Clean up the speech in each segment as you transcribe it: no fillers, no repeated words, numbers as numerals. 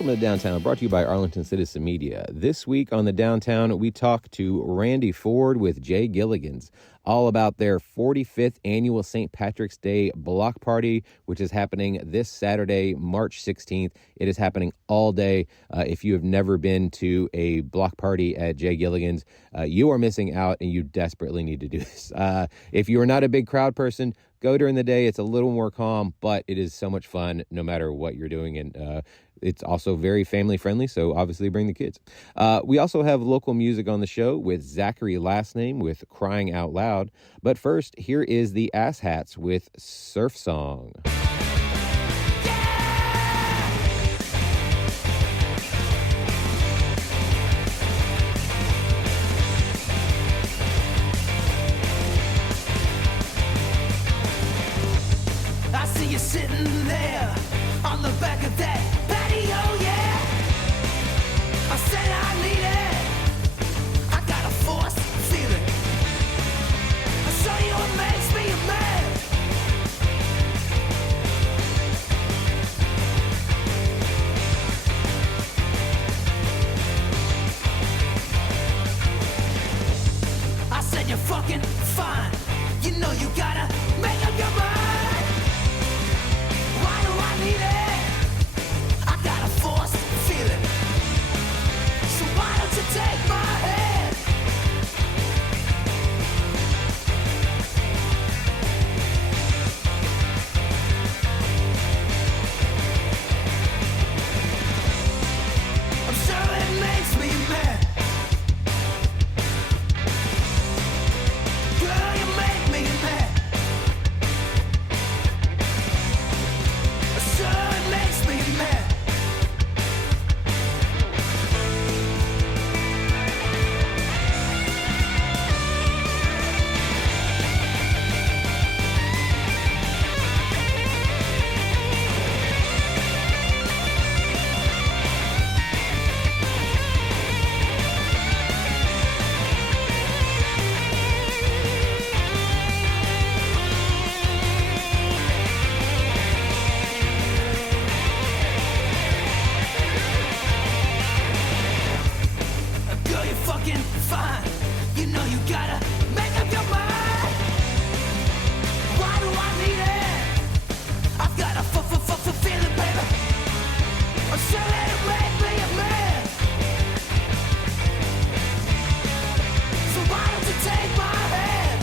Welcome to Downtown, brought to you by Arlington Citizen Media. This week on the Downtown, we talk to Randy Ford with J Gilligans, all about their 45th annual St. Patrick's Day block party, which is happening this Saturday, March 16th. It is happening all day. If you have never been to a block party at J Gilligans, you are missing out, and you desperately need to do this. If you are not a big crowd person, go during the day. It's a little more calm, but it is so much fun no matter what you're doing. And it's also very family friendly, so obviously bring the kids. We also have local music on the show with Zachary Lastname with Crying Out Loud. But first, here is the AssHats with Surf Song. I see you sitting there on the back of that patio, yeah. I said I need it. I got a force feeling. I show you what makes me a man. I said you're fucking fine. You know you gotta make up your mind. Why do I need it? I got a force feeling. So why don't you take my hand? I'm sure it makes me mad. Girl, you make me mad. Sure, it makes me mad. Girl, you're fucking fine. You know you gotta make up your mind. Why do I need it? I've got a feeling, baby. I'm sure that it make me a man. So why don't you take my hand?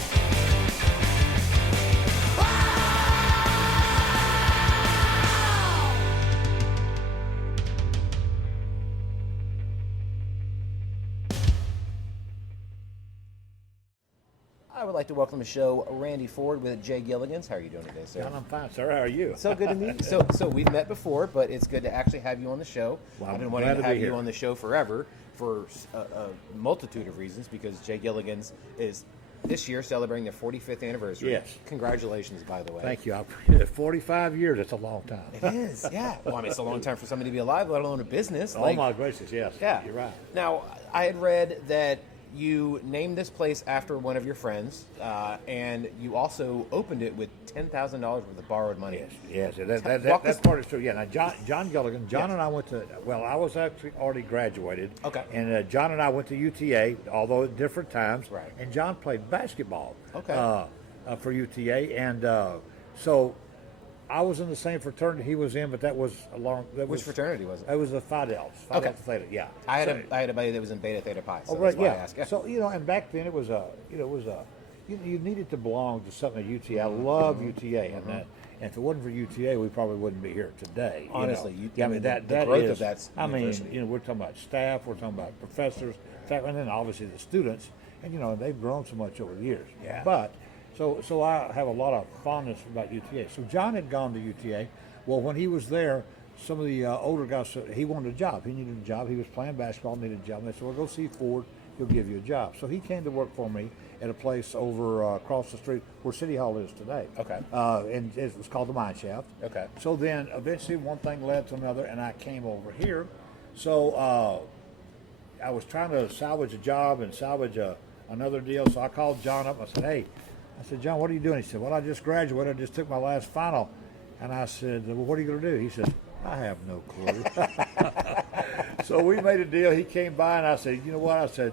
I would like to welcome to the show Randy Ford with J Gilligans. How are you doing today, sir? John, I'm fine, sir. How are you? So good to meet you. So we've met before, but it's good to actually have you on the show. Well, I've been I'm wanting glad to to have be you here. on the show forever for a multitude of reasons, because J Gilligans is this year celebrating their 45th anniversary. Yes. Congratulations, by the way. Thank you. 45 years, that's a long time. It is, yeah. Well, I mean, it's a long time for somebody to be alive, let alone a business. Oh, my gracious, yes. Yeah. You're right. Now, I had read that you named this place after one of your friends, and you also opened it with $10,000 worth of borrowed money. Yes. Walk us- That part is true. Yeah, now, John Gilligan, John and I went to, well, I was actually already graduated. Okay. And John and I went to UTA, although at different times. Right. And John played basketball. Okay. For UTA. And so I was in the same fraternity he was in, but that was a long. Which fraternity was it? It was the Phi Delta. Phi Okay. Delta Theta, yeah. I had So- a buddy that was in Beta Theta Pi, so Oh, that's right, why I yeah. asked. Yeah. So, and back then it was you needed to belong to something at UTA. I love UTA, and if it wasn't for UTA, we probably wouldn't be here today. Honestly, yeah, I mean the that growth is, of that I mean, university. we're talking about staff, we're talking about professors, and then obviously the students, and they've grown so much over the years. Yeah. But so I have a lot of fondness about UTA. So John had gone to UTA. Well, when he was there, some of the older guys said he wanted a job. He needed a job. He was playing basketball, needed a job. And they said, well, go see Ford. He'll give you a job. So he came to work for me at a place over across the street where City Hall is today. Okay. And it was called the Mine Shaft. Okay. So then eventually one thing led to another, and I came over here. So I was trying to salvage a job and salvage another deal. So I called John up. I said, hey, John, what are you doing? He said, well, I just graduated. I just took my last final. And I said, well, what are you going to do? He said, I have no clue. So we made a deal. He came by, and I said, you know what? I said,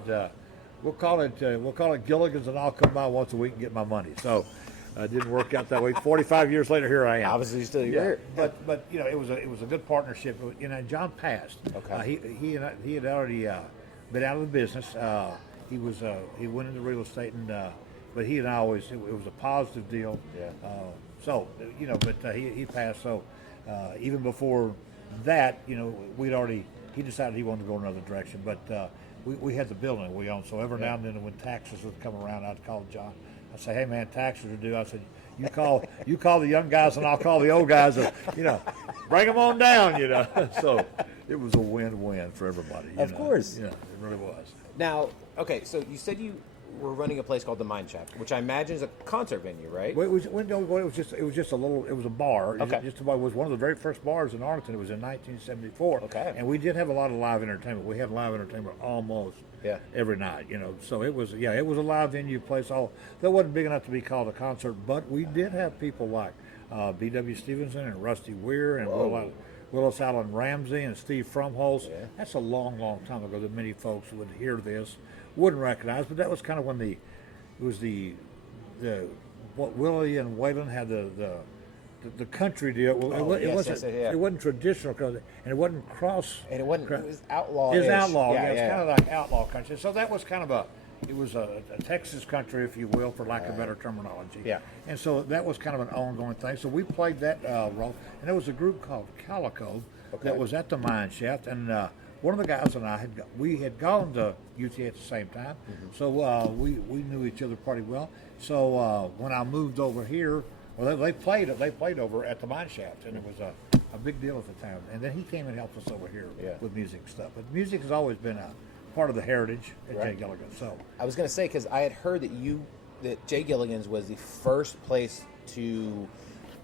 we'll call it Gilligans, and I'll come by once a week and get my money. So it didn't work out that way. 45 years later, here I am. Obviously, still Yeah, here. but you know, it was a good partnership. You know, John passed. Okay. He had already been out of the business. He went into real estate, and but he and I always, it was a positive deal. Yeah. So you know, but he passed. So even before that, you know, he decided he wanted to go another direction. But we had the building we owned. So every now and then when taxes would come around, I'd call John. I say, hey man, taxes are due. I said, you call the young guys and I'll call the old guys. And, you know, bring them on down. You know, so it was a win-win for everybody. Of course. Yeah, it really was. Now, okay, so you said you were running a place called the Mine Shaft, which I imagine is a concert venue, right? Well, it was just a bar. Okay. It was one of the very first bars in Arlington. It was in 1974. Okay. And we did have a lot of live entertainment. We had live entertainment almost every night, you know. So it was a live venue place. That wasn't big enough to be called a concert, but we did have people like B.W. Stevenson and Rusty Weir and Willis Allen Ramsey and Steve Frumholz. Yeah. That's a long, long time ago that many folks would hear this, wouldn't recognize, but that was kind of when what Willie and Waylon had the country deal. It wasn't traditional, and it wasn't cross. And it wasn't. It was outlaw. It was outlaw. Yeah, It's kind of like outlaw country. So that was kind of a Texas country, if you will, for lack of better terminology. Yeah. And so that was kind of an ongoing thing. So we played that role, and there was a group called Calico that was at the Mine Shaft, and one of the guys and I had gone to UTA at the same time, so we knew each other pretty well. So when I moved over here, well, they played over at the Mine Shaft, and it was a big deal at the time. And then he came and helped us over here with music and stuff. But music has always been a part of the heritage at J Gilligans. So I was going to say, because I had heard that J Gilligans was the first place to,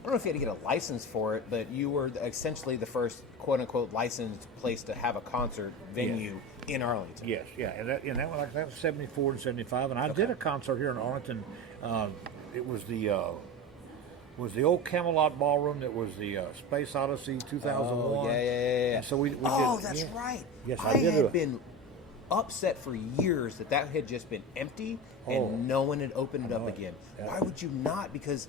I don't know if you had to get a license for it, but you were essentially the first quote-unquote licensed place to have a concert venue in Arlington. Yes, yeah, and that was 74 and 75, and I did a concert here in Arlington. It was the old Camelot Ballroom. That was the Space Odyssey 2001. Oh, yeah. And so we did. That's right. Yes, I had been upset for years that had just been empty and no one had opened it up again. Yeah. Why would you not? Because,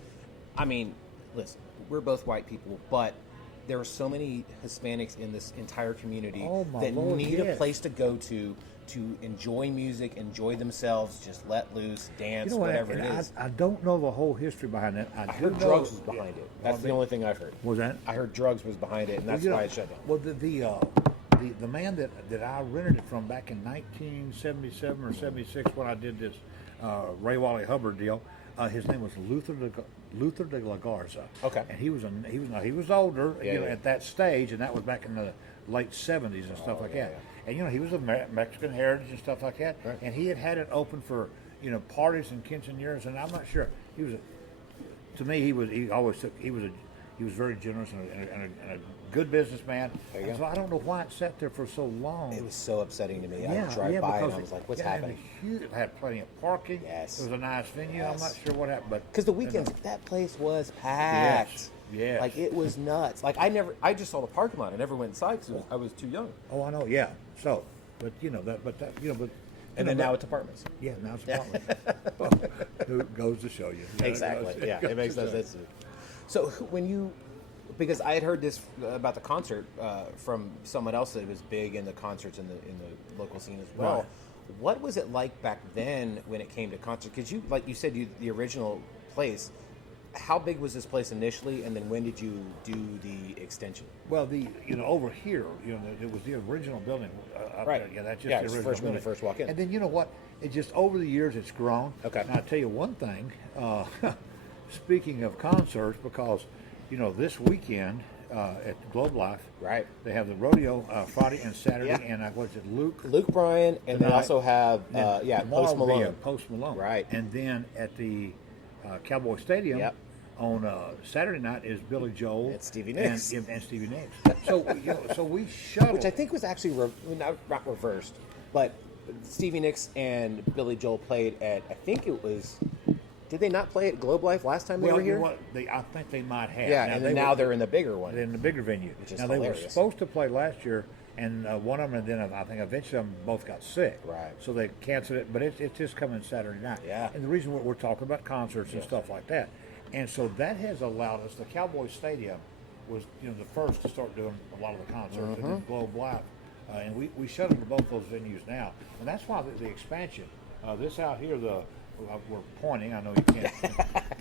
I mean, listen, we're both white people, but there are so many Hispanics in this entire community that need a place to go to enjoy music, enjoy themselves, just let loose, dance, whatever it is. I don't know the whole history behind that. I heard drugs was behind it. That's the only thing I've heard. Was that? I heard drugs was behind it, and that's why it shut down. Well, the man that I rented it from back in 1977 or 76 when I did this Ray Wally Hubbard deal, his name was Luther de la Garza. Okay. And he was older at that stage, and that was back in the late 70s and stuff like that. Yeah. And he was of Mexican heritage and stuff like that. Right. And he had it open for parties and quinceañeras, and I'm not sure he was. He was very generous and a good businessman. And so I don't know why it sat there for so long. It was so upsetting to me. I would drive by and I was like, what's happening? It had plenty of parking. Yes. It was a nice venue. Yes. I'm not sure what happened. Because the weekends, that place was packed. Yes. Like, it was nuts. Like, I just saw the parking lot. I never went inside because I was too young. Oh, I know, yeah. So, but And then now it's apartments. Yeah, now it's apartments. It goes to show you. Exactly. Yeah, it makes no sense. So because I had heard this about the concert from someone else that was big in the concerts in the local scene as well. Right. What was it like back then when it came to concerts? Because like you said, the original place. How big was this place initially, and then when did you do the extension? Well, over here, it was the original building. Right. Yeah, that's just the original first when building. you first walk in. And then you know what? It just over the years it's grown. Okay. And I'll tell you one thing. Speaking of concerts, because this weekend at Globe Life, right, they have the rodeo Friday and Saturday, and what's it, Luke Bryan, and they also have Post Malone. Post Malone, right, and then at the Cowboy Stadium. Yep. On Saturday night is Billy Joel and Stevie Nicks. And Stevie Nicks. So we shuttled. Which I think was actually not reversed, but Stevie Nicks and Billy Joel played at, I think it was, did they not play at Globe Life last time they were here? I think they might have. Yeah, now they're in the bigger one. They're in the bigger venue. Which is now hilarious. They were supposed to play last year and one of them, and then I think eventually them both got sick. Right. So they canceled it, but it's just coming Saturday night. Yeah. And the reason we're talking about concerts and stuff like that, and so that has allowed us. The Cowboy Stadium was the first to start doing a lot of the concerts, and then Globe Life, and we shut them to both those venues now, and that's why the expansion. This out here, we're pointing. I know you can't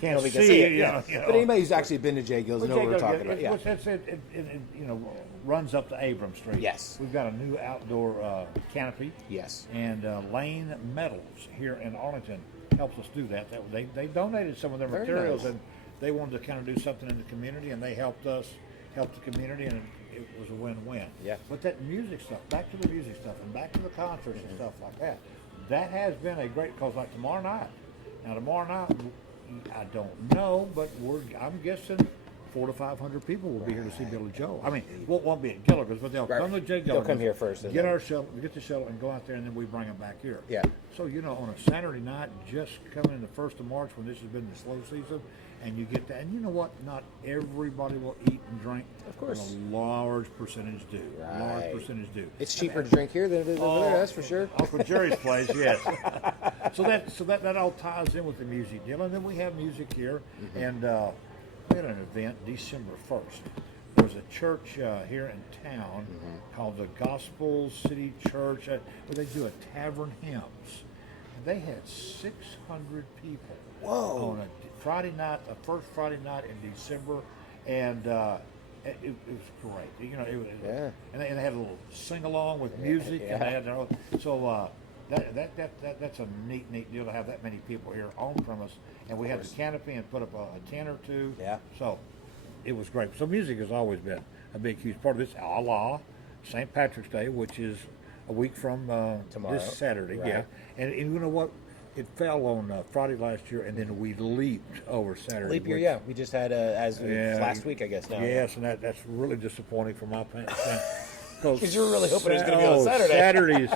Nobody see, can see it. you know. But anybody who's actually been to J Gilligans knows what we're talking about. Yeah. It runs up to Abram Street. Yes. We've got a new outdoor canopy. Yes. And Lane Metals here in Arlington helps us do that. They donated some of their Very materials, nice. and they wanted to kind of do something in the community, and they helped us help the community, and it was a win-win. Yeah. But that music stuff, back to the music stuff, and back to the concerts and stuff like that has been a great, because like tomorrow night, I don't know, but I'm guessing 400 to 500 people will be here to see Billy Joel. I mean, won't be at Gilligan's, but they'll come to J Gilligan's. They'll come here first. Get our shuttle, get the shuttle, and go out there, and then we bring them back here. Yeah. So on a Saturday night, just coming in the 1st of March, when this has been the slow season, and you get that, and you know what? Not everybody will eat and drink. Of course. But a large percentage do. Right. Large percentage do. It's cheaper to drink here than it is over there. That's for sure. Uncle Jerry's place, yes. So that all ties in with the music deal, and then we have music here, and we had an event December 1st. There was a church here in town called the Gospel City Church, where they do a tavern hymns. And they had 600 people. Whoa. On a Friday night, the first Friday night in December, and it was great. It was, and they had a little sing along with music, and they had their own, so that's a neat deal to have that many people here on premise. And we had the canopy and put up a tent or two. Yeah. So it was great. So music has always been a big, huge part of this. A la St. Patrick's Day, which is a week from tomorrow, this Saturday. right. Yeah. And you know what? It fell on Friday last year, and then we leaped over Saturday. Leap year, yeah. We just had last week, I guess. Now. Yes, and that's really disappointing from my point. Because you were really hoping it was going to be on Saturday. Saturdays.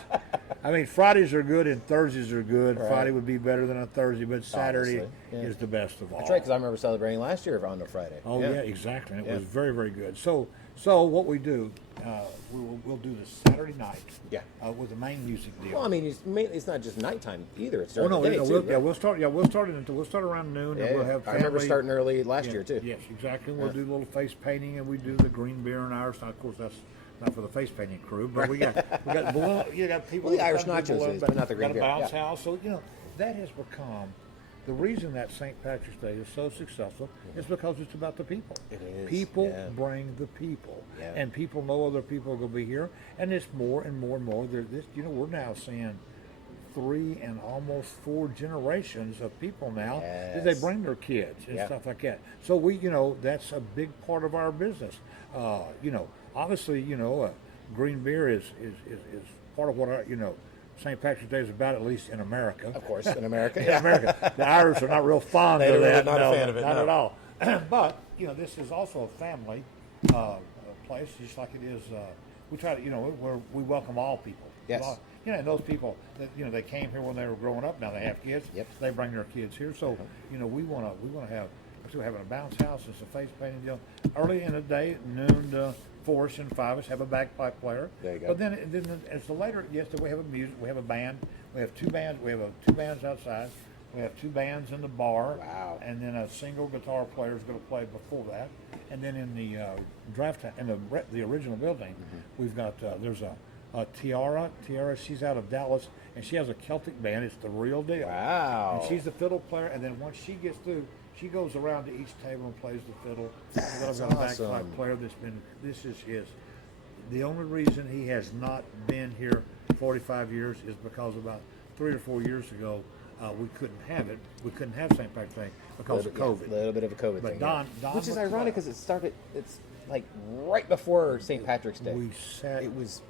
I mean, Fridays are good and Thursdays are good. Right. Friday would be better than a Thursday, but Saturday Obviously, is the best of all. That's right, because I remember celebrating last year on a Friday. Oh yeah, exactly. And it was very, very good. So what we do, we'll do the Saturday night. Yeah. With the main music deal. Well, I mean, it's not just nighttime either. It's during the day too. We'll start around noon, and we'll have. I remember family. starting early last year too. Yes, exactly. We'll do a little face painting, and we do the green beer and Irish. Now, of course, that's not for the face painting crew, but we got balloon, you got people. Well, the Irish that come nachos balloon, is, but not the green got beer. a bounce Yeah. house, so that has become the reason that St. Patrick's Day is so successful is because it's about the people. It is. People bring the people, and people know other people are going to be here, and it's more and more and more. We're now seeing 3 and almost 4 generations of people now that they bring their kids and stuff like that. So that's a big part of our business. Obviously, green beer is part of what our St. Patrick's Day is about, at least in America. Of course, in America. In America, the Irish are not real fond of They're that. not a fan of it, not no. at all. But this is also a family place, just like it is. We try to, where we welcome all people. Yes. And those people that they came here when they were growing up. Now they have kids. Yep. They bring their kids here. So we want to have. So we're having a bounce house. It's a face painting deal. Early in the day, noon to 4ish and 5ish, have a bagpipe player. There you go. But then as the later, yes, we have a music. We have a band. We have 2 bands. We have 2 bands outside. We have 2 bands in the bar. Wow. And then a single guitar player is going to play before that. And then in the the original building, we've got there's a Tiara. Tiara, she's out of Dallas, and she has a Celtic band. It's the real deal. Wow. And she's the fiddle player. And then once she gets through, she goes around to each table and plays the fiddle. That's I've got a awesome. bagpipe player this is his. The only reason he has not been here 45 years is because about 3 or 4 years ago, we couldn't have it. We couldn't have St. Patrick's Day because of COVID. A little bit of a COVID But thing. Don which is would ironic play. because it's like right before St. Patrick's Day. We sat. It was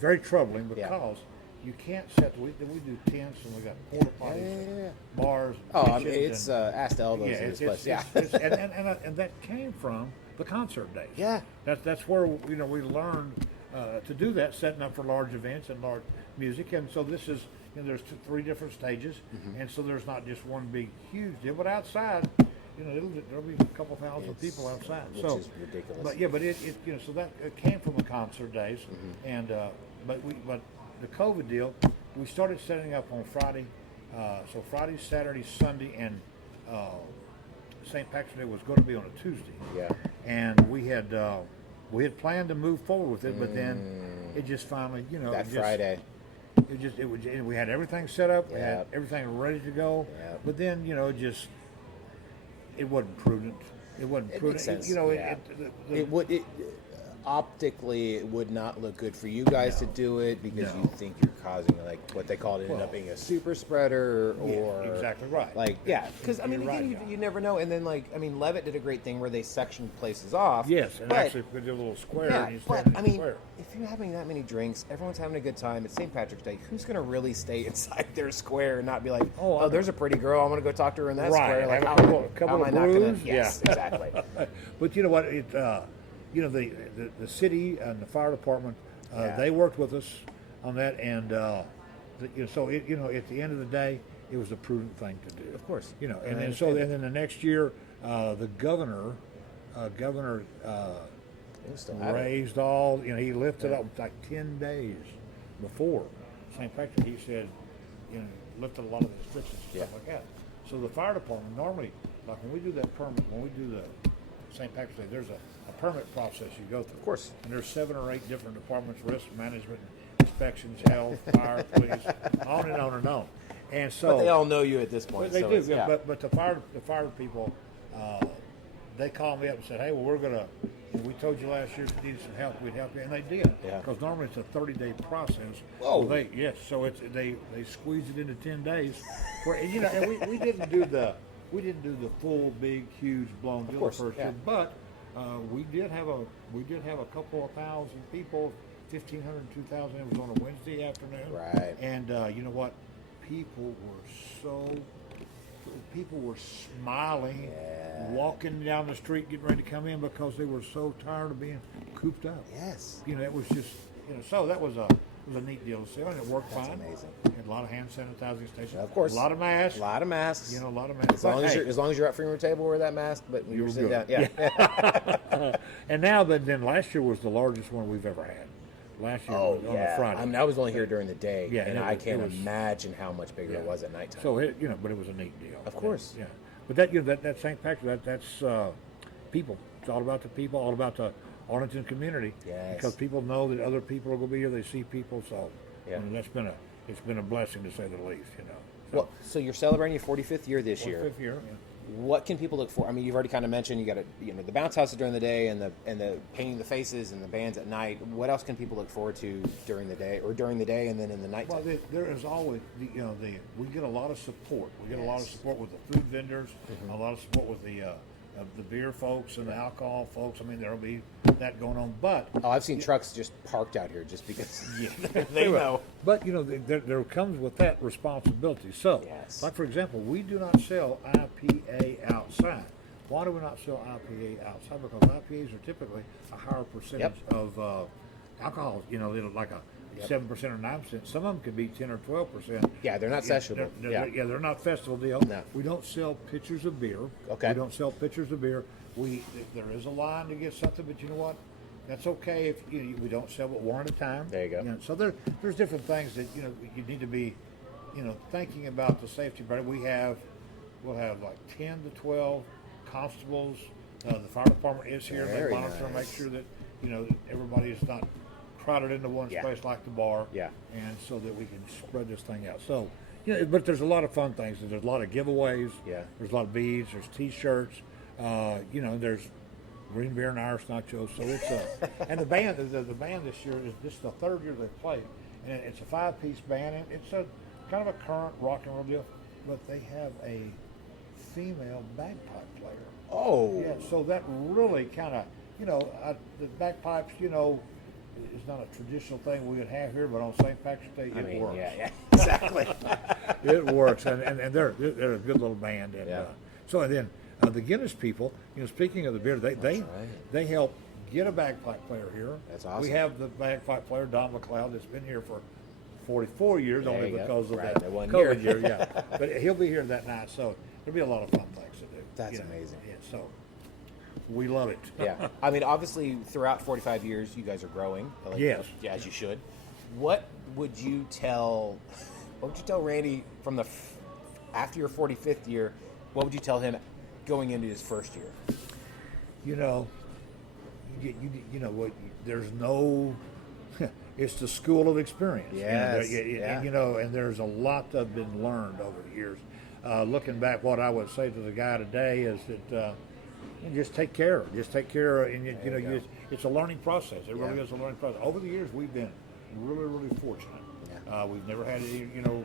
very troubling because Yeah. you can't set. We do tents and we got porta potties, bars. Oh, I mean, kitchens, it's and- ass to elbows in it's, this place. it's, and that came from the concert days. Yeah. That's where we learned to do that, setting up for large events and large music. And so this is there's 3 different stages, and so there's not just one big huge deal. But outside, there'll be a couple thousand people outside. Which is ridiculous. But so that it came from the concert days, and but the COVID deal, we started setting up on Friday, so Friday, Saturday, Sunday, and St. Patrick's Day was going to be on a Tuesday. Yeah. And we had planned to move forward with it, but then it just finally, Friday. We had everything set up, we Yep. had everything ready to go, Yep. but then it wasn't prudent. It wasn't It prudent. makes sense. Yeah. Optically, it would not look good for you guys to do it because you think you're causing what they called ended up being a super spreader or exactly right. Because You're right, again, you never know. And then Levitt did a great thing where they sectioned places off. Yes, and actually put a little square. Yeah, and you but stand in the square. if you're having that many drinks, everyone's having a good time. It's St. Patrick's Day. Who's going to really stay inside their square and not be like, oh, there's a pretty girl. I'm going to go talk to her in that square. Right, Like, have a how couple am I of not going brews. to? Yes, exactly. But you know what? The city and the fire department, they worked with us on that, and so at the end of the day, it was a prudent thing to do. Of course. And then the next year, the governor raised all. He lifted up like 10 days before St. Patrick. He said, lifted a lot of the restrictions and stuff like that. So the fire department normally, like when we do that permit, when we do the St. Patrick's Day, there's a permit process you go through. Of course. And there's 7 or 8 different departments: risk management, inspections, health, fire, police, on and on and on. And so, but they all know you at this point. they so do. it's- yeah. But the fire people, they called me up and said, "Hey, well, we're gonna. We told you last year if you needed some help, we'd help you," and they did. Yeah. Because normally it's a 30-day process. Whoa. Well, so they squeezed it into 10 days. And we didn't do the full big huge blown deal course, first yeah. year, but we did have a couple of thousand people, 1,500, 2,000. It was on a Wednesday afternoon. Right. And you know what? People were smiling, walking down the street, getting ready to come in because they were so tired of being cooped up. Yes. It was just, so that was a neat deal to see, and it worked fine. Amazing. Had a lot of hand sanitizing stations. Of course. A lot of masks. A lot of masks. A lot of masks. As long as you're up from your table, wear that mask. But when you're sitting down, And now, then last year was the largest one we've ever had. Last year was on a Friday. I was only here during the day, and I can't was, imagine how much bigger it was at nighttime. So but it was a neat deal. Of course. Yeah. But that St. Patrick's, that's people. It's all about the people, all about the Arlington community. Yes. Because people know that other people are going to be here. They see people, so it's been a blessing to say the least. So you're celebrating your 45th year this year. 45th year. Yeah. What can people look for? I mean, you've already kind of mentioned you got the bounce houses during the day and the painting the faces and the bands at night. What else can people look forward to during the day and then in the night? Well, there is always we get a lot of support. We get a lot of support with the food vendors, a lot of support with the beer folks and the alcohol folks. I mean, there'll be that going on. But I've seen trucks just parked out here just because they know. But there comes with that responsibility. So, like for example, we do not sell IPA outside. Why do we not sell IPA outside? Because IPAs are typically a higher percentage of alcohol. They're like a 7% or 9%. Some of them could be 10 or 12%. Yeah, they're not sessionable. They're not festival deal. No. We don't sell pitchers of beer. Okay. We don't sell pitchers of beer. There is a line to get something, but you know what? That's okay if we don't sell but one at a time. There you go. So there's different things that you need to be thinking about the safety. But we'll have like 10 to 12 constables. The fire department is here. Very They monitor and make nice. sure that everybody is not crowded into one space like the bar. Yeah. And so that we can spread this thing out. So but there's a lot of fun things. There's a lot of giveaways. Yeah. There's a lot of beads. There's T-shirts. There's green beer and Irish nachos. So it's and the band this year this is the 3rd year they've played, and it's a 5-piece band. And it's a kind of a current rock and roll deal, but they have a female bagpipe player. Oh. Yeah. So that really kind of the bagpipes is not a traditional thing we would have here, but on St. Patrick's Day it works. Yeah, exactly. It works, and they're a good little band. And and then the Guinness people, speaking of the beer, they help get a bagpipe player here. That's awesome. We have the bagpipe player Don McLeod that's been here for 44 years, There only you go. because of Right, that the one COVID year. year. Yeah, but he'll be here that night, so there'll be a lot of fun things to do. That's you know. amazing. Yeah, so we love it. Yeah. I mean, obviously, throughout 45 years, you guys are growing. Like, Yes. Yeah, as you should. What would you tell Randy from after your 45th year? What would you tell him going into his first year? You know, you know what? There's no. It's the school of experience. Yes. And, you know, and there's a lot that's been learned over the years. Looking back, what I would say to the guy today is that you just take care. Just take care, and you know, it's a learning process. It really is a learning process. Over the years, we've been really, really fortunate. Yeah. We've never had the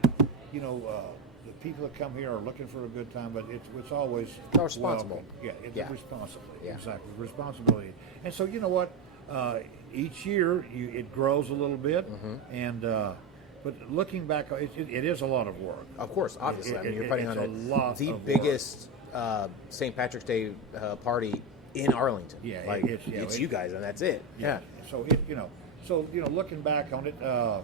people that come here are looking for a good time, but it's always responsible. Welcome. Yeah, it's responsibility. Yeah. Exactly, responsibility. And so you know what? Each year it grows a little bit, and but looking back, it is a lot of work. Of course, obviously. I mean, you're putting on the of biggest St. Patrick's Day party in Arlington. Yeah, like, it's you guys, and that's it. Yeah. So looking back on it, I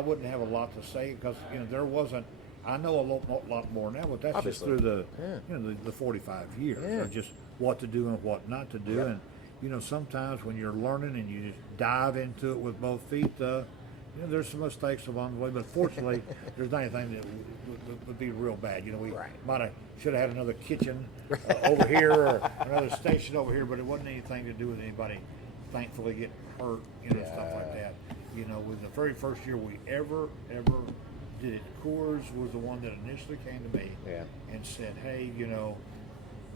wouldn't have a lot to say because there wasn't. I know a lot more now, but that's obviously. just through the 45 years of just what to do and what not to do, and sometimes when you're learning and you just dive into it with both feet, there's some mistakes along the way. But fortunately, there's not anything that would be real bad. We should have had another kitchen over here or another station over here, but it wasn't anything to do with anybody, thankfully, getting hurt, stuff like that. With the very first year we ever did it, Coors was the one that initially came to me and said, hey,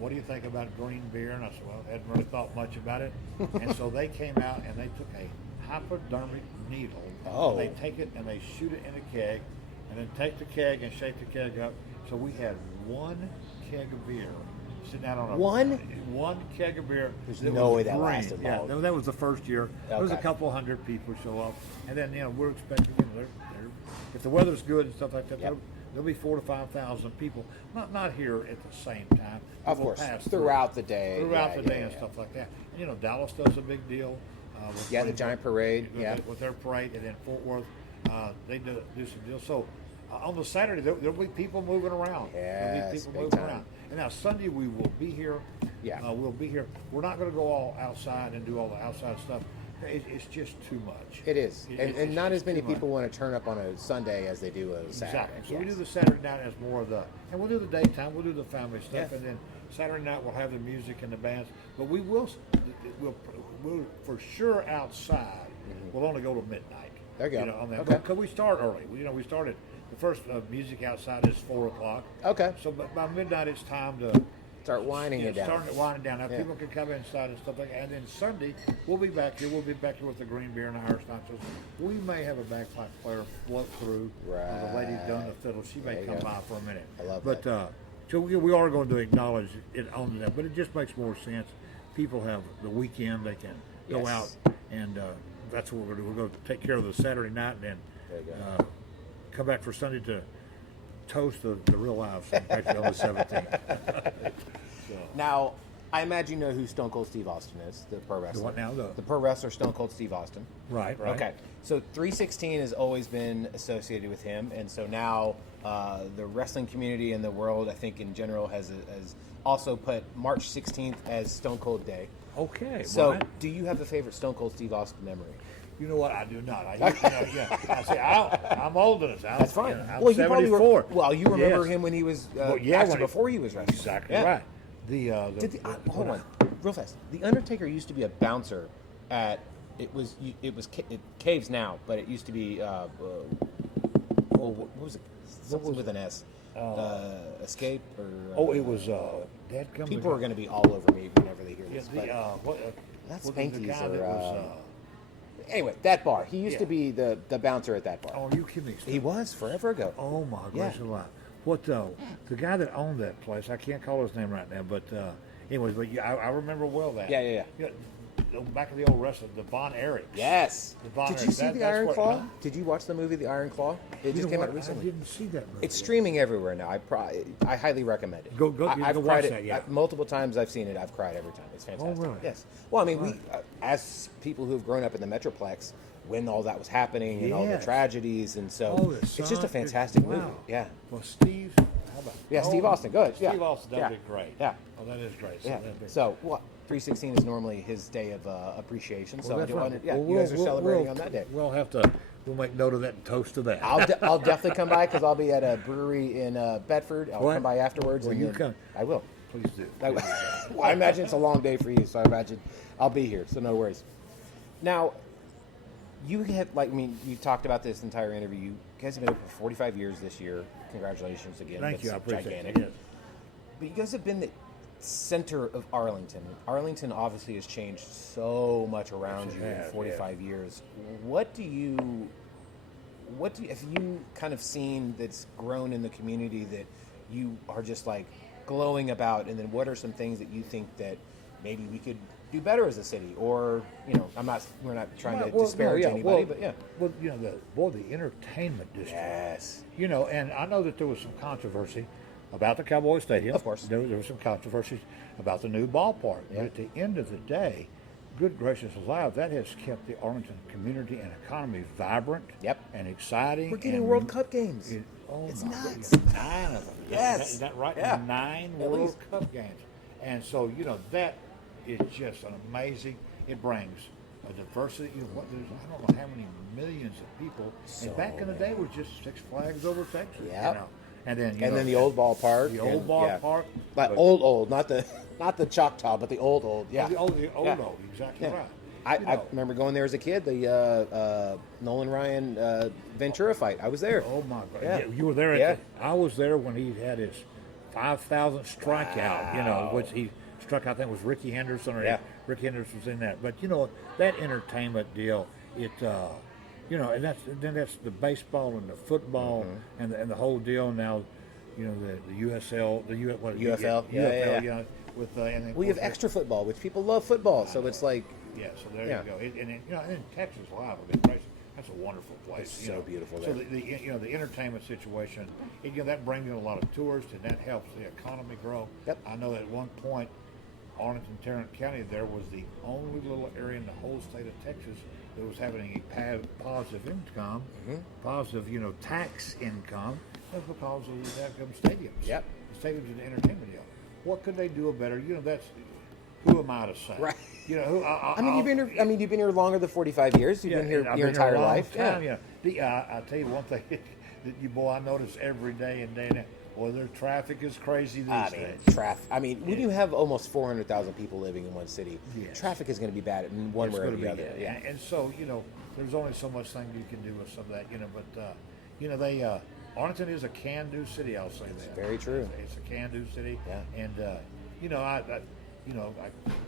what do you think about green beer? And I said, well, I hadn't really thought much about it. And so they came out and they took a hypodermic needle. And they take it and they shoot it in a keg and then take the keg and shake the keg up. So we had one keg of beer sitting out on one keg of beer. There's no way that lasted long. Yeah, that was the first year. There was a couple hundred people show up. And then, we're expecting, if the weather's good and stuff like that, there'll be 4,000 to 5,000 people, not here at the same time. Of course, throughout the day. Throughout the day and stuff like that. And, Dallas does a big deal. The giant parade. With their parade. And then Fort Worth, they do some deals. So on the Saturday, there'll be people moving around. Yes, there'll be people moving around. And now Sunday, we will be here. Yeah. We'll be here. We're not going to go all outside and do all the outside stuff. It's just too much. It is. And not as many people want to turn up on a Sunday as they do a Saturday. Exactly. So we do the Saturday night as more of and we'll do the daytime, we'll do the family stuff, and then Saturday night we'll have the music and the bands. But we'll for sure outside, we'll only go to midnight. There you go. Because we start early. We started, the first music outside is 4 o'clock. Okay. So by midnight it's time to start winding it down. Starting to wind it down. Now people can come inside and stuff like that. And then Sunday, we'll be back here. We'll be back here with the green beer and the Irish nachos. We may have a bagpipe player float through. Right. The lady doing the fiddle. She may come by for a minute. I love that. But so we are going to acknowledge it on that. But it just makes more sense. People have the weekend. They can go out, and that's what we're going to do. We're going to take care of the Saturday night and then come back for Sunday to toast the real life on the 17th. Now, I imagine you know who Stone Cold Steve Austin is, the pro wrestler. What now? The pro wrestler Stone Cold Steve Austin. Right. Okay. So 316 has always been associated with him, and so now the wrestling community and the world, I think in general, has also put March 16th as Stone Cold Day. Okay. So, do you have a favorite Stone Cold Steve Austin memory? You know what? I do not. I say I'm old enough. That's fine. I'm 74. You remember him when he was before he was wrestling. Exactly right. Hold on, real fast. The Undertaker used to be a bouncer at it was Caves now, but it used to be what was it? Something with an S. Escape or it was people are going to be all over me whenever they hear this. That's Spanky's anyway, that bar. He used to be the bouncer at that bar. Oh, are you kidding me? He was forever ago. Oh my gosh, a lot. What the guy that owned that place? I can't call his name right now, but anyways, but I remember well that. Yeah. Back in the old wrestling, the Von Erichs. Yes. Did you see the Iron Claw? Did you watch the movie The Iron Claw? It just came out recently. I didn't see that movie. It's streaming everywhere now. I highly recommend it. Go I've watch cried that. Yeah. Multiple times I've seen it. I've cried every time. It's fantastic. Oh, really? Yes. Well, I mean, we as people who have grown up in the Metroplex, when all that was happening and all the tragedies, and so it's just a fantastic movie. Yeah. Well, Steve, How about Yeah, Steve Austin. Good. Steve Yeah. Austin, that'd be great. Yeah. Oh, that is great. Yeah. that'd be- So what? 316 is normally his day of appreciation. So I that's do right. wonder, yeah, Well, you guys are we'll- celebrating we'll- on that day. We'll make note of that and toast to that. I'll definitely come by because I'll be at a brewery in Bedford. I'll What? come by afterwards. Well, and you then- come. I will. Please do. I imagine it's a long day for you, so I imagine I'll be here. So no worries. Now, you have you talked about this entire interview. You guys have been open for 45 years this year. Congratulations again. Thank That's you. I appreciate gigantic. it. Yes. But you guys have been the center of Arlington. Arlington obviously has changed so much around Yes, it you in has, 45 years. What have you kind of seen that's grown in the community that you are just like glowing about? And then what are some things that you think that maybe we could do better as a city? Or, we're not trying to disparage anybody, but yeah. Well, the entertainment district. Yes. And I know that there was some controversy about the Cowboy Stadium. Of course. There was some controversy about the new ballpark. Yeah. But at the end of the day, good gracious alive, that has kept the Arlington community and economy vibrant. Yep. And exciting. We're getting and World Cup games. It's my nuts. goodness. 9 of them. Yes. Is that right? Yeah. 9 At World least. Cup games. And so, that is just an amazing, it brings a diversity. I don't know how many millions of people. And back in the day, it was just Six Flags over Texas. Yep. And then, Then the old ballpark. The old and- ballpark. But old, not the Choctaw, but the old. Yeah. The old, Yeah. exactly Yeah. right. I remember going there as a kid. The Nolan Ryan Ventura fight. I was there. Oh my God! Yeah. You were there. Yeah. I was there when he had his 5,000th strikeout. Wow. Which he struck. I think it was Ricky Henderson. Or Yeah. Ricky Henderson was in that. But that entertainment deal. It. And that's the baseball and the football and the whole deal. Now, the USL, UFL. Yeah, UFL. yeah. With and then of We have course, extra football, which people love football. So it's like, Yeah, so there Yeah. you go. And in Texas Live, that's a wonderful place. It's so beautiful So there. the entertainment situation, that brings in a lot of tourists, and that helps the economy grow. Yep. I know at one point, Arlington, Tarrant County, there was the only little area in the whole state of Texas that was having a positive income, positive, tax income. That's because of the stadiums. Yep. The stadiums and the entertainment deal. What could they do better? That's who am I to say? Right. You've you've been here longer than 45 years. You've been here I've your been here entire a long life. time, I'll tell you one thing that I notice every day and day and night. Boy, their traffic is crazy these days. We do have almost 400,000 people living in one city. Yes. Traffic is going to be bad in one It's way or gonna the other. be, and so there's only so much thing you can do with some of that, but Arlington is a can-do city. I'll say that. Very true. It's a can-do city. Yeah. And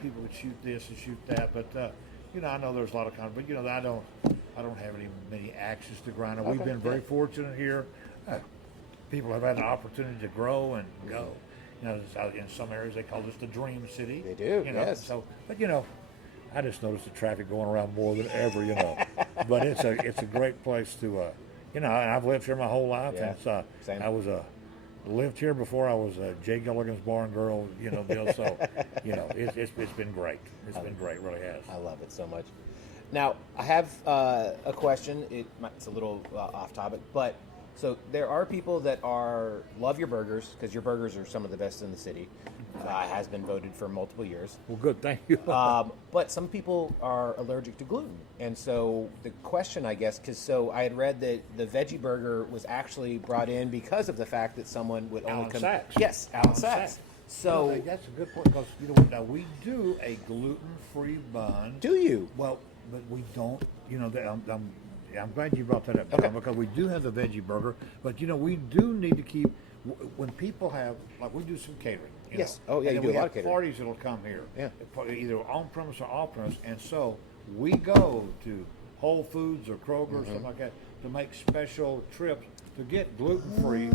people would shoot this and shoot that, but I know there's a lot of but I don't have many axes to grind on. We've been very fortunate here. People have had an opportunity to grow and go. In some areas they call this the dream city. They do, yes. So, but I just noticed the traffic going around more than ever. But it's a great place to. And I've lived here my whole life. Yeah, And same. I was lived here before I was a J Gilligans bar and girl. Deal. So it's been great. It's been great. It really has. I love it so much. Now, I have a question. It's a little off topic, but so there are people that love your burgers because your burgers are some of the best in the city. Has been voted for multiple years. Well, good. Thank you. But some people are allergic to gluten. And so the question, I guess, I had read that the veggie burger was actually brought in because of the fact that someone would only Alan come. Sachs. Yes, Alan Sachs. So, that's a good point because now we do a gluten-free bun. do you? Well, but we don't. I'm glad you brought that up, John, because we do have the veggie burger. But we do need to keep when people have we do some catering. Yes. Oh, yeah, and you then do we a lot have of catering. parties that'll come here. Yeah. Either on premise or off premise, and so we go to Whole Foods or Kroger or something like that to make special trips to get gluten-free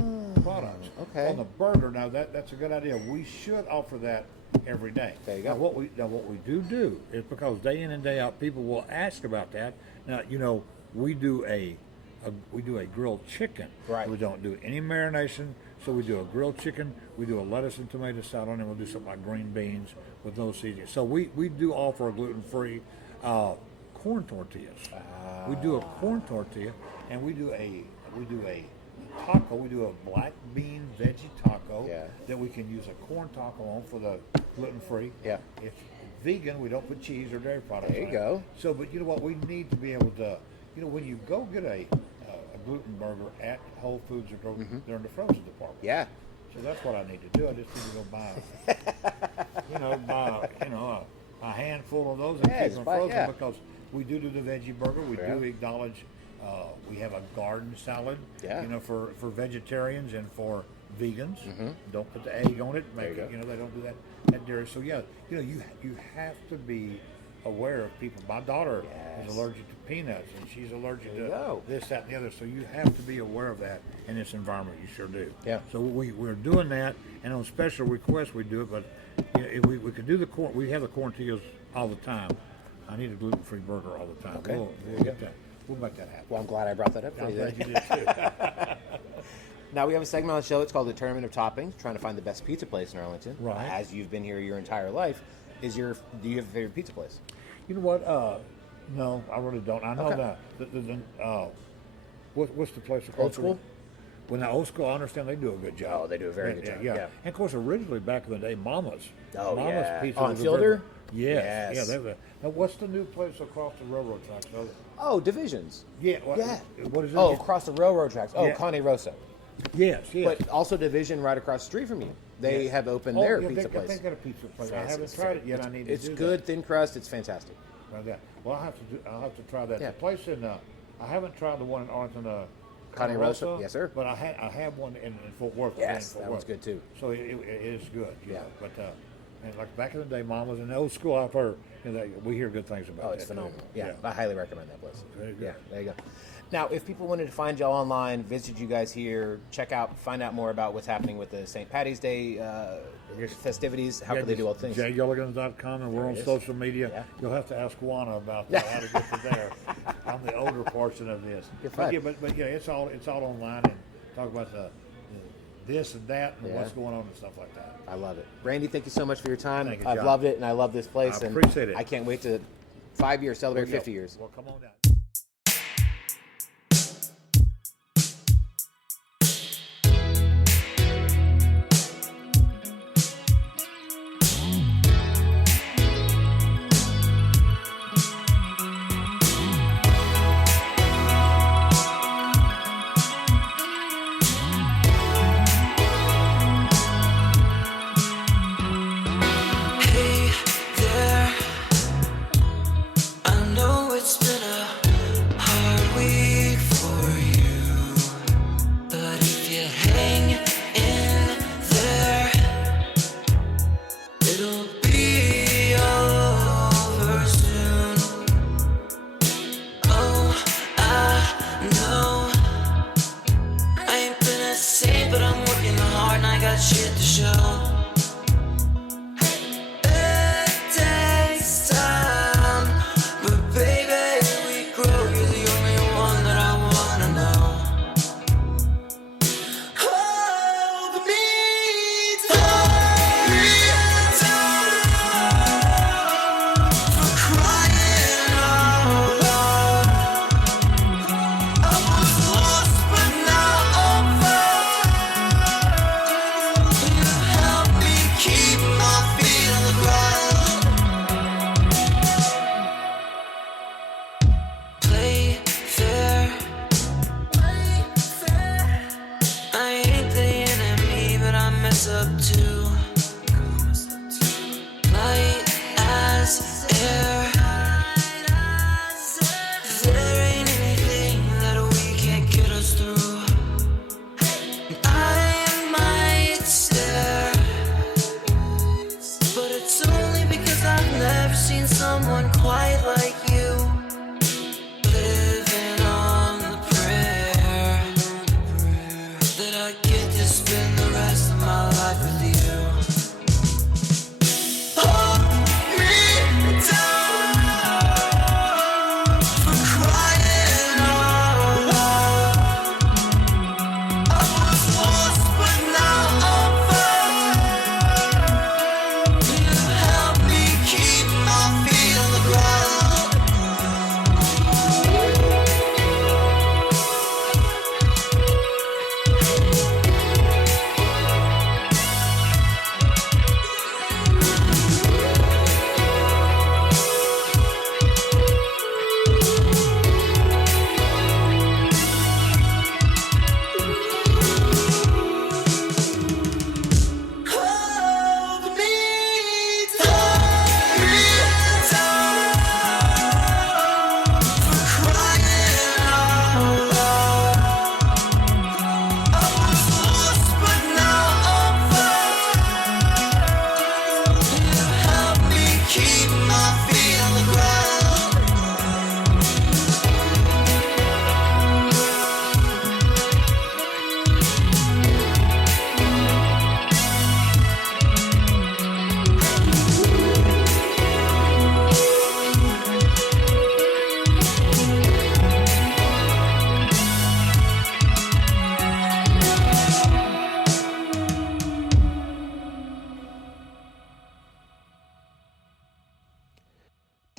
products. Okay. On the burger, now that's a good idea. We should offer that every day. There you go. Now what we do is because day in and day out people will ask about that. Now we do a grilled chicken. Right. We don't do any marination, so we do a grilled chicken. We do a lettuce and tomato salad, and we'll do something like green beans with no seasoning. So we do offer a gluten-free corn tortillas. We do a corn tortilla, and we do a taco. We do a black bean veggie taco Yeah. that we can use a corn taco on for the gluten-free. Yeah. It's vegan. We don't put cheese or dairy products. There you on go. It. So, but you know what? We need to be able to, when you go get a gluten burger at Whole Foods or they're in the frozen department. Yeah. So that's what I need to do. I just need to go buy, a handful of those and keep them frozen because we do the veggie burger. We do acknowledge we have a garden salad, for vegetarians and for vegans. Don't put the egg on it. Make it, they don't do that dairy. So you have to be aware of people. My daughter is allergic to peanuts, and she's allergic to this, that, and the other. So you have to be aware of that in this environment. You sure do. Yeah. So we're doing that, and on special requests we do it. But if we could do the corn, we have the corn tortillas all the time. I need a gluten-free burger all the time. Okay. We'll get that. We'll make that happen. Well, I'm glad I brought that up for I'm you. glad you did too. Now, we have a segment on the show. It's called the Tournament of Toppings, trying to find the best pizza place in Arlington. Right. As you've been here your entire life, do you have a favorite pizza place? You know what? No, I really don't. I know that. What's the place? Old School? Well, now Old School, I understand they do a good job. Oh, they do a very good job. Yeah. And of course, originally back in the day, Mama's. Oh, Mama's yeah. Pizza On was a Fielder? Yes. Yes. Yeah. Now, what's the new place across the railroad tracks? Oh, Divisions. Yeah. What is it? Oh, across the railroad tracks. Oh, Yeah. Cane Rosa. Yes. But also Division right across the street from you. They have opened their pizza place. They got a pizza place. I haven't tried it yet. I need to It's do good, that. thin crust. It's fantastic. Well, I'll have to try that. Yeah. The place in I haven't tried the one in Arlington. Cane Rosa? Yes, sir. But I have one in Fort Worth. Yes, in Fort that one's Worth. good too. So it is good. Yeah. But and like back in the day, Mom was in the Old School. I've heard we hear good things about. Oh, it's that, phenomenal. too. Yeah, I highly recommend that place. Very good. Yeah, there you go. Now, if people wanted to find y'all online, visit you guys here, find out more about what's happening with the St. Patty's Day festivities, how can they do all things? JGilligans.com, and we're on social media. Yeah. You'll have to ask Juana about that, how to get to there. I'm the older portion of this. You're But fine. but it's all online and talk about the this and that and what's going on and stuff like that. I love it. Randy, thank you so much for your time. Thank you, I've John. loved it, and I love this place. I and appreciate it. I can't wait to 5 years, celebrate 50 years. Well, come on down. Hey there, I know it's been a hard week for you, but if you hang in there, it'll be over soon. Oh, I know I ain't been a saint, but I'm working hard and I got shit to show. It takes time, but baby, we grow. You're the only one that I wanna know. Hold me down for crying out loud. I was lost, but now I'm found. You help me keep my feet on the ground. Play fair. I ain't the enemy, but I mess up too. Light as air. There ain't anything that we can't get us through. I might stare, but it's only because I've never seen someone quite like you. Living on the prayer that I get to spend the rest of my life with you. Hold me down for crying out loud. I was lost, but now I'm found. You help me keep my feet on the ground.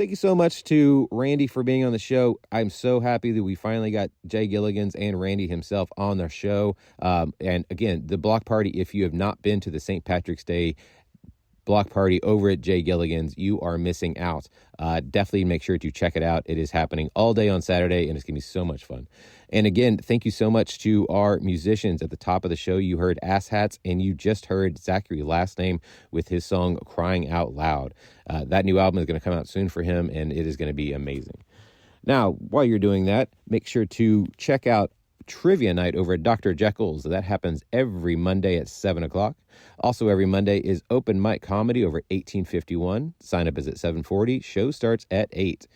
thank you so much to Randy for being on the show. I'm so happy that we finally got J Gilligans and Randy himself on the show. And again, the block party, if you have not been to the St. Patrick's Day block party over at J Gilligans, you are missing out. Definitely make sure to check it out. It is happening all day on Saturday, and it's going to be so much fun. And again, thank you so much to our musicians. At the top of the show, you heard AssHats, and you just heard Zachary Lastname with his song Crying Out Loud. That new album is going to come out soon for him, and it is going to be amazing. Now, while you're doing that, make sure to check out Trivia Night over at Dr. Jekyll's. That happens every Monday at 7 o'clock. Also, every Monday is Open Mic Comedy over at 1851. Sign up is at 7:40. Show starts at 8.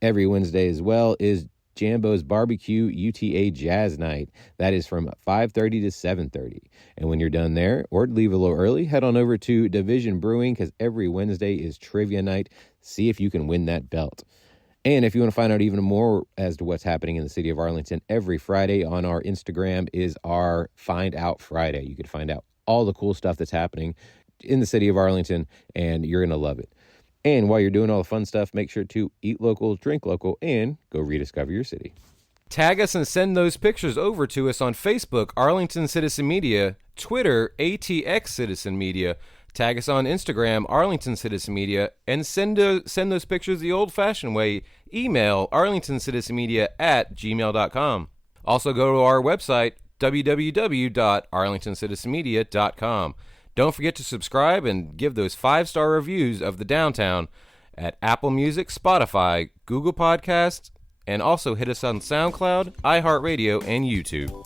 Every Wednesday as well is Jambo's Barbecue UTA Jazz Night. That is from 5:30 to 7:30. And when you're done there, or leave a little early, head on over to Division Brewing, because every Wednesday is Trivia Night. See if you can win that belt. And if you want to find out even more as to what's happening in the city of Arlington, every Friday on our Instagram is our Find Out Friday. You can find out all the cool stuff that's happening in the city of Arlington, and you're going to love it. And while you're doing all the fun stuff, make sure to eat local, drink local, and go rediscover your city. Tag us and send those pictures over to us on Facebook, Arlington Citizen Media, Twitter, ATX Citizen Media. Tag us on Instagram, Arlington Citizen Media, and send those pictures the old-fashioned way. Email arlingtoncitizenmedia@gmail.com. Also go to our website, www.arlingtoncitizenmedia.com. Don't forget to subscribe and give those 5-star reviews of the Downtown at Apple Music, Spotify, Google Podcasts, and also hit us on SoundCloud, iHeartRadio, and YouTube.